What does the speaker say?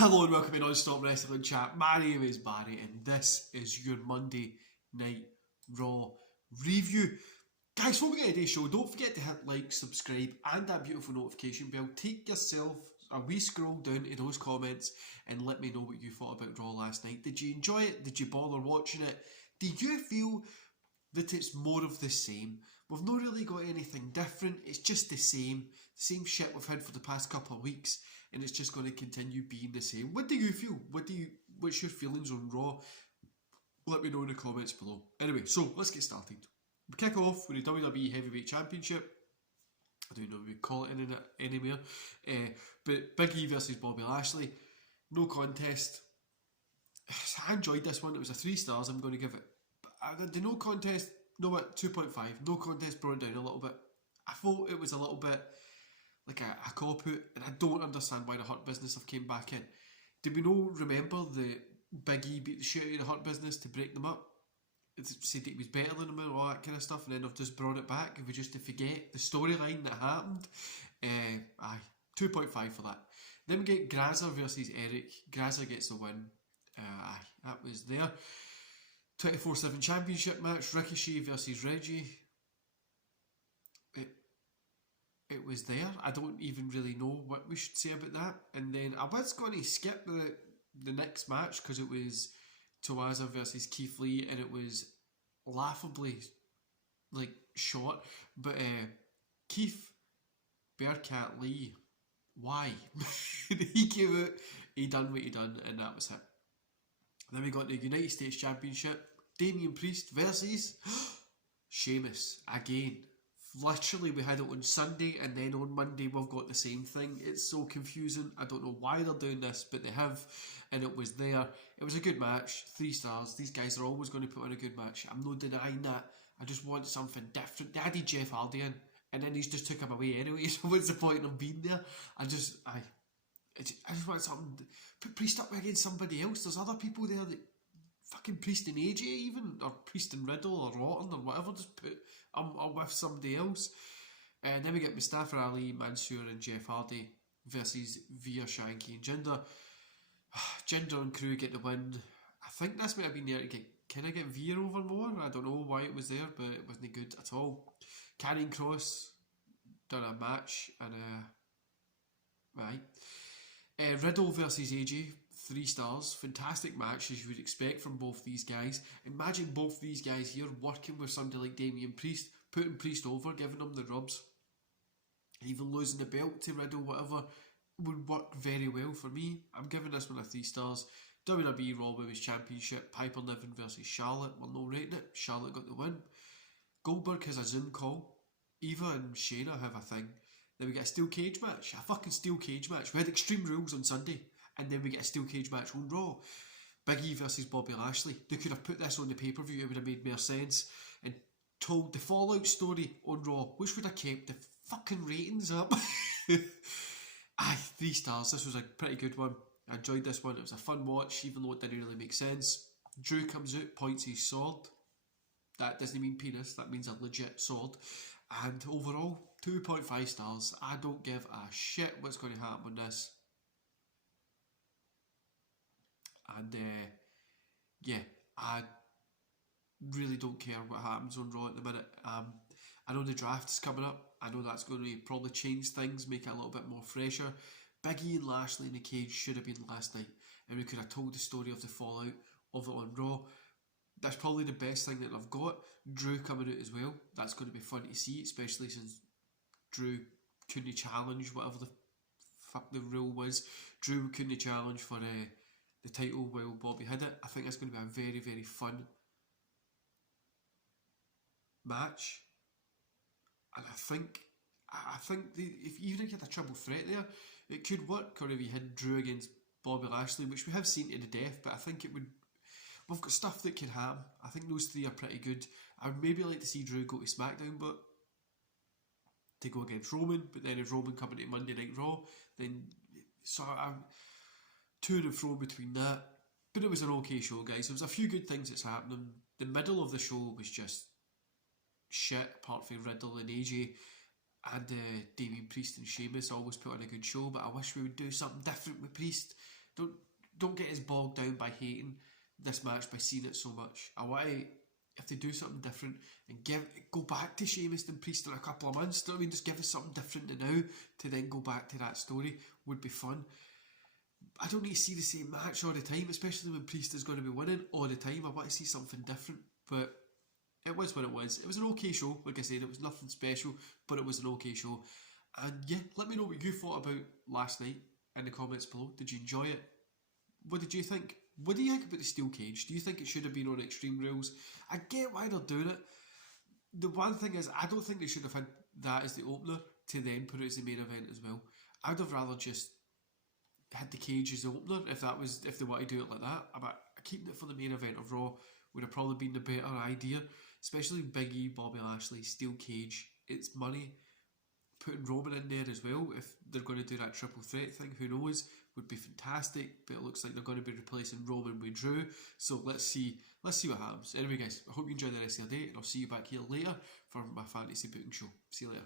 Hello and welcome to Non-Stop Wrestling Chat. My name is Barry and this is your Monday Night Raw review. Guys, before we get today's show, don't forget to hit like, subscribe and that beautiful notification bell. Take yourself a wee scroll down to those comments and let me know what you thought about Raw last night. Did you enjoy it? Did you bother watching it? Do you feel that it's more of the same? We've not really got anything different. It's just the same shit we've had for the past couple of weeks, and it's just going to continue being the same. What do you feel? What's your feelings on Raw? Let me know in the comments below. Anyway, so let's get started. We kick off with the WWE Heavyweight Championship. I don't know if we call it anymore. But Big E versus Bobby Lashley. No contest. I enjoyed this one. It was a 3 stars. I'm going to give it. The no contest, 2.5. No contest brought it down a little bit. I thought it was a little bit like a cop-out, and I don't understand why the Hurt Business have came back in. Did we not remember the Big E beat the shit out of the Hurt Business to break them up? It said it was better than them and all that kind of stuff, and then I've just brought it back if we just to forget the storyline that happened. 2.5 for that. Then we get Grazer versus Eric. Grazer gets the win. That was there. 24/7 championship match. Ricochet versus Reggie. It was there. I don't even really know what we should say about that. And then I was going to skip the next match because it was Tawaza versus Keith Lee, and it was laughably short. But Keith Bearcat Lee, why? He came out, he done what he done, and that was it. Then we got the United States Championship. Damian Priest versus Sheamus again. Literally, we had it on Sunday, and then on Monday we've got the same thing. It's so confusing. I don't know why they're doing this, but they have, and it was there. It was a good match, 3 stars. These guys are always going to put on a good match. I'm not denying that. I just want something different. They added Jeff Hardy in, and then he's just took him away anyway. So what's the point of being there? I just want something. Put Priest up against somebody else. There's other people there that fucking Priest and AJ even, or Priest and Riddle or Orton or whatever. Just put I'm with somebody else. And then we get Mustafa Ali, Mansoor and Jeff Hardy versus Veer, Shanky and Jinder. Jinder and crew get the win. I think this might have been there to get Veer over more. I don't know why it was there, but it wasn't good at all. Karrion Kross done a match and Riddle versus AJ, 3 stars. Fantastic match as you would expect from both these guys. Imagine both these guys here working with somebody like Damian Priest, putting Priest over, giving him the rubs, even losing the belt to Riddle, whatever, would work very well for me. I'm giving this one a 3 stars. WWE Raw Women's Championship, Piper Niven versus Charlotte. We're not rating it. Charlotte got the win. Goldberg has a Zoom call. Eva and Shayna have a thing. Then we get a steel cage match. A fucking steel cage match. We had Extreme Rules on Sunday, and then we get a steel cage match on Raw. Big E versus Bobby Lashley. They could have put this on the pay-per-view. It would have made more sense. And told the Fallout story on Raw, which would have kept the fucking ratings up. 3 stars. This was a pretty good one. I enjoyed this one. It was a fun watch, even though it didn't really make sense. Drew comes out, points his sword. That doesn't mean penis, that means a legit sword. And overall, 2.5 stars. I don't give a shit what's going to happen on this. And I really don't care what happens on Raw at the minute. I know the draft's coming up. I know that's going to probably change things, make it a little bit more fresher. Big E and Lashley in the cage should have been last night, and we could have told the story of the fallout of it on Raw. That's probably the best thing that I've got. Drew coming out as well. That's going to be fun to see, especially since Drew couldn't challenge whatever the fuck the rule was. Drew couldn't challenge for the title while Bobby had it. I think that's going to be a very, very fun match. And I think even if you had a triple threat there, it could work. Or if you had Drew against Bobby Lashley, which we have seen to the death, but I think it would. We've got stuff that could happen. I think those 3 are pretty good. I would maybe like to see Drew go to SmackDown, but to go against Roman. But then if Roman coming to Monday Night Raw, then sort of to and fro between that. But it was an okay show, guys. There was a few good things that's happening. The middle of the show was just shit, apart from Riddle and AJ. And Damian Priest and Sheamus always put on a good show, but I wish we would do something different with Priest. don't get as bogged down by hating this match, by seeing it so much. I want to, if they do something different and go back to Sheamus and Priest in a couple of months, do you know what I mean? Just give us something different to now to then go back to that story would be fun. I don't need to see the same match all the time, especially when Priest is going to be winning all the time. I want to see something different, but it was what it was. It was an okay show, like I said, it was nothing special, but it was an okay show. And yeah, let me know what you thought about last night in the comments below. Did you enjoy it? What did you think? What do you think about the steel cage? Do you think it should have been on Extreme Rules? I get why they're doing it. The one thing is, I don't think they should have had that as the opener to then put it as the main event as well. I'd have rather just had the cage as the opener if they want to do it like that. But keeping it for the main event of Raw would have probably been the better idea, especially Big E, Bobby Lashley, steel cage. It's money. Putting Roman in there as well, if they're going to do that triple threat thing, who knows, would be fantastic. But it looks like they're going to be replacing Roman with Drew, so let's see what happens. Anyway guys, I hope you enjoy the rest of your day, and I'll see you back here later for my fantasy booking show. See you later.